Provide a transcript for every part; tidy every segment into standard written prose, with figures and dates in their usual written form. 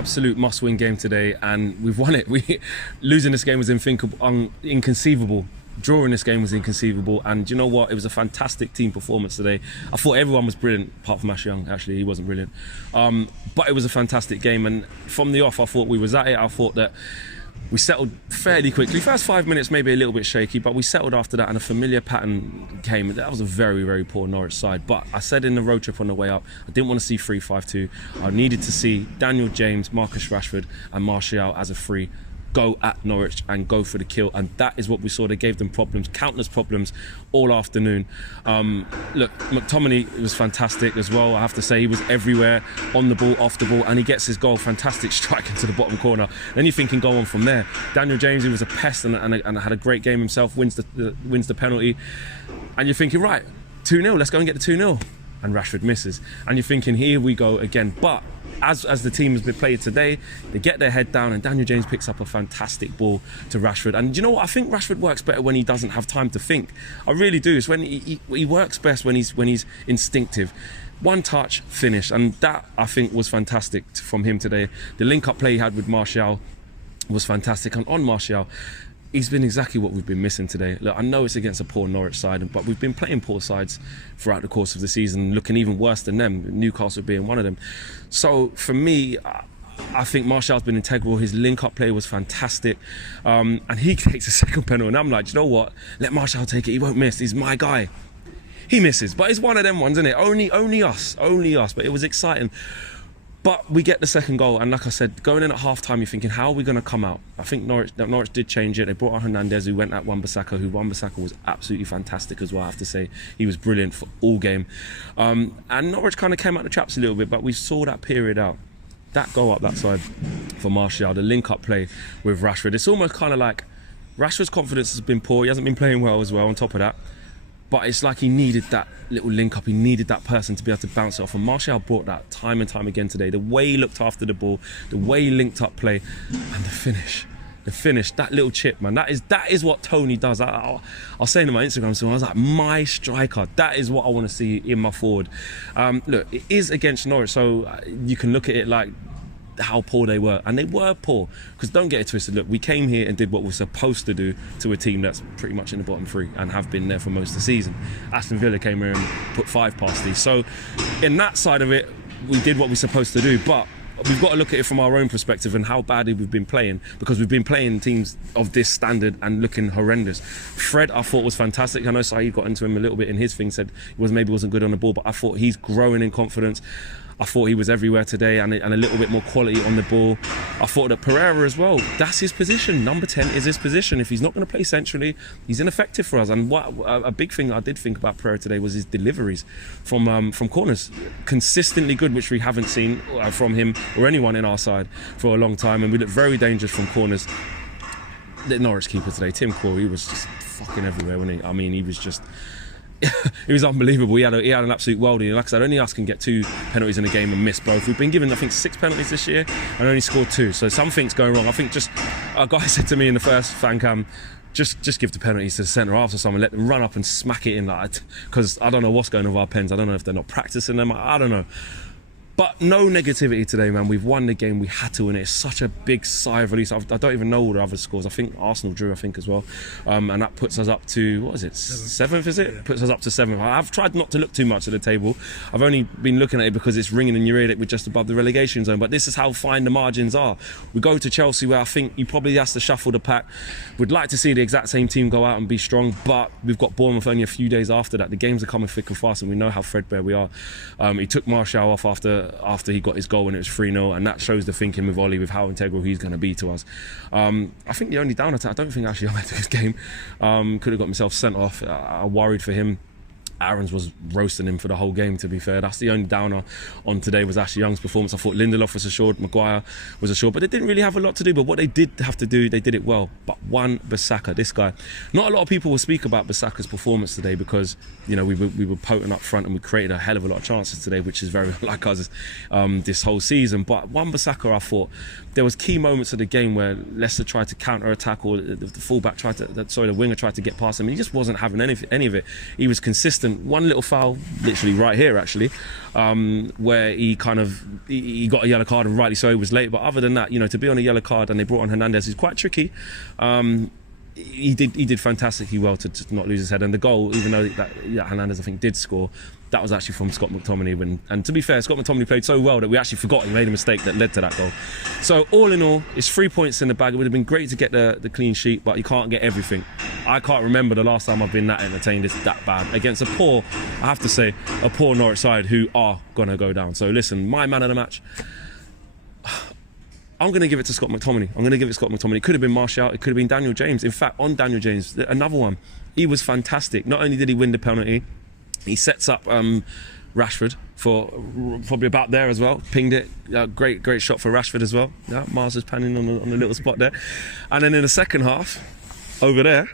absolute must-win game today, and we've won it. Losing this game was inconceivable. Drawing this game was inconceivable, and you know what? It was a fantastic team performance today. I thought everyone was brilliant, apart from Ash Young. Actually, he wasn't brilliant, but it was a fantastic game. And from the off, I thought we was at it. I thought that we settled fairly quickly. First 5 minutes maybe a little bit shaky, but we settled after that, and a familiar pattern came. That was a very, very poor Norwich side. But I said in the road trip on the way up, I didn't want to see 3-5-2. I needed to see Daniel James, Marcus Rashford and Martial as a free go at Norwich and go for the kill, and that is what we saw. They gave them problems, countless problems all afternoon. Look, McTominay was fantastic as well. I have to say, he was everywhere, on the ball, off the ball, and he gets his goal. Fantastic strike into the bottom corner. Then you think he can go on from there. Daniel James, he was a pest and had a great game himself, wins the penalty, and you're thinking, right, 2-0, let's go and get the 2-0. And Rashford misses, and you're thinking, here we go again. But as the team has been played today, they get their head down, and Daniel James picks up a fantastic ball to Rashford. And you know what? I think Rashford works better when he doesn't have time to think. I really do. It's when he works best when he's instinctive. One touch, finish, and that I think was fantastic from him today. The link-up play he had with Martial was fantastic, and on Martial, he's been exactly what we've been missing today. Look, I know it's against a poor Norwich side, but we've been playing poor sides throughout the course of the season, looking even worse than them, Newcastle being one of them. So for me, I think Martial's been integral. His link-up play was fantastic, and he takes a second penalty, and I'm like, you know what? Let Martial take it. He won't miss. He's my guy. He misses, but it's one of them ones, isn't it? Only us. But it was exciting. But we get the second goal, and like I said, going in at half-time, you're thinking, how are we going to come out? I think Norwich did change it. They brought on Hernandez, who went at Wan-Bissaka, was absolutely fantastic as well, I have to say. He was brilliant for all game. And Norwich kind of came out the traps a little bit, but we saw that period out. That goal up that side for Martial, the link-up play with Rashford. It's almost kind of like Rashford's confidence has been poor. He hasn't been playing well as well, on top of that. But it's like he needed that little link up. He needed that person to be able to bounce it off. And Martial brought that time and time again today. The way he looked after the ball, the way he linked up play, and the finish, that little chip, man. That is what Tony does. I was saying in my Instagram, so I was like, my striker. That is what I want to see in my forward. Look, it is against Norwich, so you can look at it like how poor they were, and they were poor, because don't get it twisted. Look, we came here and did what we're supposed to do to a team that's pretty much in the bottom three and have been there for most of the season. Aston Villa came here and put 5 past these, so in that side of it we did what we're supposed to do, but we've got to look at it from our own perspective and how badly we've been playing, because we've been playing teams of this standard and looking horrendous. Fred, I thought, was fantastic. I know Saeed got into him a little bit in his thing, said he maybe wasn't good on the ball, but I thought he's growing in confidence. I thought he was everywhere today, and a little bit more quality on the ball. I thought that Pereira as well, that's his position. Number 10 is his position. If he's not going to play centrally, he's ineffective for us. And what a big thing I did think about Pereira today was his deliveries from corners. Consistently good, which we haven't seen from him or anyone in our side for a long time. And we looked very dangerous from corners. The Norwich keeper today, Tim Corr, he was just fucking everywhere, wasn't he? I mean, he was just... it was unbelievable. He had an absolute worldie, and like I said, only us can get 2 penalties in a game and miss both. We've been given, I think, 6 penalties this year and only scored 2, so something's going wrong. I think just a guy said to me in the first fan cam, just give the penalties to the centre half or someone, let them run up and smack it in, like, because I don't know what's going on with our pens. I don't know if they're not practicing them, I don't know. But no negativity today, man. We've won the game. We had to win it. It's such a big sigh of release. I don't even know all the other scores. I think Arsenal drew, as well. And that puts us up to, what is it, 7th, is it? Yeah. Puts us up to 7th. I've tried not to look too much at the table. I've only been looking at it because it's ringing in your ear that we're just above the relegation zone. But this is how fine the margins are. We go to Chelsea, where I think he probably has to shuffle the pack. We'd like to see the exact same team go out and be strong, but we've got Bournemouth only a few days after that. The games are coming thick and fast, and we know how threadbare we are. He took Martial off after he got his goal when it was 3-0, and that shows the thinking with Ollie, with how integral he's going to be to us. I think the only down attack, I don't think actually I went to his game. Could have got himself sent off. I worried for him. Aarons was roasting him for the whole game, to be fair. That's the only downer on today, was Ashley Young's performance. I thought Lindelof was assured, Maguire was assured, but they didn't really have a lot to do. But what they did have to do, they did it well. But Wan-Bissaka, this guy, not a lot of people will speak about Bissaka's performance today, because we were potent up front and we created a hell of a lot of chances today, which is very unlike us this whole season. But Wan-Bissaka, I thought there was key moments of the game where Leicester tried to counter-attack, or the fullback the winger tried to get past him, and he just wasn't having any of it. He was consistent decent. One little foul, literally right here actually, where he got a yellow card, and rightly so, he was late. But other than that, to be on a yellow card and they brought on Hernandez is quite tricky. He did fantastically well to not lose his head, and the goal, even though that Hernandez I think did score, that was actually from Scott McTominay. And to be fair, Scott McTominay played so well that we actually forgot he made a mistake that led to that goal. So all in all, it's 3 points in the bag. It would have been great to get the clean sheet, but you can't get everything. I can't remember the last time I've been that entertained it's that bad against I have to say, a poor Norwich side who are gonna go down. So listen, my man of the match, I'm going to give it to Scott McTominay. It could have been Martial. It could have been Daniel James. In fact, on Daniel James, another one. He was fantastic. Not only did he win the penalty, he sets up Rashford for probably about there as well. Pinged it. Great shot for Rashford as well. Yeah, Mars is panning on the little spot there. And then in the second half, over there,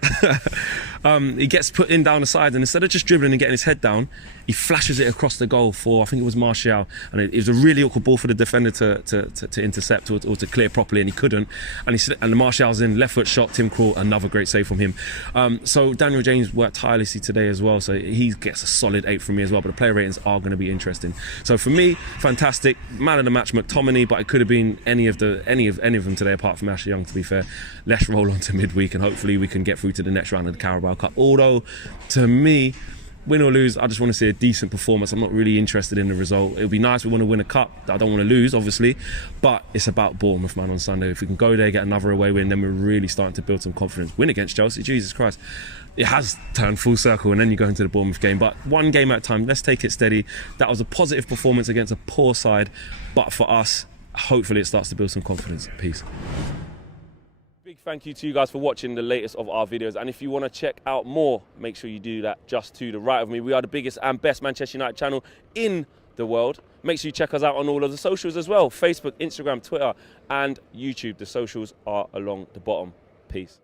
he gets put in down the side, and instead of just dribbling and getting his head down, he flashes it across the goal for, I think it was Martial, and it was a really awkward ball for the defender to intercept or to clear properly, and he couldn't. And the Martial's in, left foot shot, Tim Krul, another great save from him. So Daniel James worked tirelessly today as well, so he gets a solid 8 from me as well. But the player ratings are going to be interesting. So for me, fantastic man of the match, McTominay, but it could have been any of them today apart from Ashley Young. To be fair, let's roll on to midweek, and hopefully we can get through to the next round of the Carabao Cup. Although, to me, win or lose, I just want to see a decent performance. I'm not really interested in the result. It would be nice, we want to win a cup. I don't want to lose, obviously, but it's about Bournemouth, man, on Sunday. If we can go there, get another away win, then we're really starting to build some confidence. Win against Chelsea, Jesus Christ. It has turned full circle, and then you go into the Bournemouth game. But one game at a time, let's take it steady. That was a positive performance against a poor side, but for us, hopefully it starts to build some confidence. Peace. Big thank you to you guys for watching the latest of our videos, and if you want to check out more, make sure you do that just to the right of me. We are the biggest and best Manchester United channel in the world. Make sure you check us out on all of the socials as well: Facebook, Instagram, Twitter and YouTube. The socials are along the bottom. Peace.